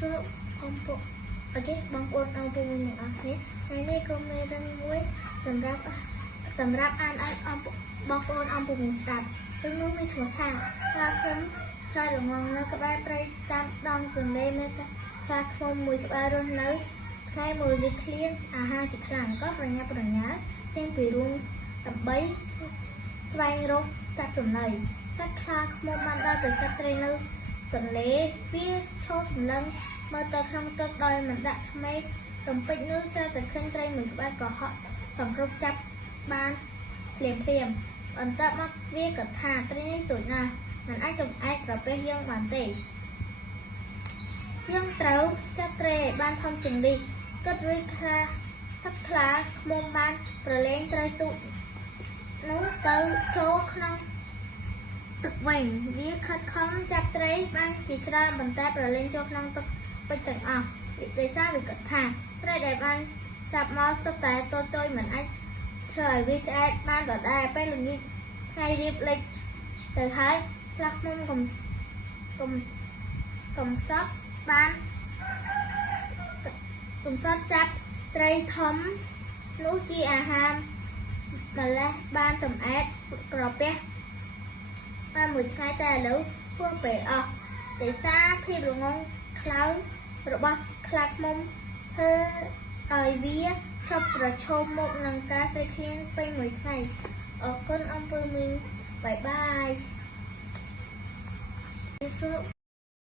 សួរអំពុអូខេបងប្អូនអរគុណអ្នកនរគ្នាថ្ងៃនេះក៏មានរឿងមួយសម្រាប់អានឲ្យបងប្អូនអំពុំស្ដាប់រឿងនោះមានឈ្មោះថាខ្លាឃ្មុំឆ្លើយល្ងងនៅក្បែរព្រៃតាមដងទន្លេមានខ្លាឃ្មុំមួយក្បែររស់នៅថ្ងៃមួយវាឃ្លានអាហារជាខ្លាំងក៏ប្រញាប់ប្រញាល់ចេញពីរូងដើម្បីស្វែងរកកាត់ចំណីសត្វខ្លាឃ្មុំបានដើរទៅចាប់ត្រីនៅទន្លេវាឈរសម្លឹងមើលទៅក្នុងទឹកដោយមិនដាក់ថ្មេករំពេចនោះស្រាប់តែឃើញត្រីមួយក្បាលកុហកសង្គ្រប់ចាប់បានភ្លាមបន្ទាប់មកវាក៏ថាត្រីនេះតូចណាស់មិនអាចចំអែតក្រពះយើងបានទេយើងត្រូវចាប់ត្រីឲ្យបានធំជាងនេះគិតរួចសត្វខ្លាឃ្មុំបានប្រឡែងត្រីទូចនោះទៅចូលក្នុងទឹកវិញវាខិតខំចាប់ត្រីបានជាច្រើនប៉ុន្តែប្រឡែងចូលក្នុងទឹកពេញទាំងអស់ដោយសារវាគិតថាត្រីដែលបានចាប់មកសុទ្ធតែតូចមិនអាចធ្វើឲ្យវាឆ្អែតបានដដែលពេលល្ងាចថ្ងៃរៀបលិចទៅហើយខ្លាឃ្មុំកំសត់ចាប់ត្រីធំនោះជាអាហារម្លេះបានចំអែតក្រពះបានមួយថ្ងៃតែឥឡូវពួងពេលអស់ដោយសារភាពល្ងងខ្លៅរបស់ខ្លាឃ្មុំធ្វើឲ្យវាឈប់ប្រឈមមុខនឹងការស្រេកឃ្លានពេញមួយថ្ងៃអរគុណអំពើមីងបាយបាយ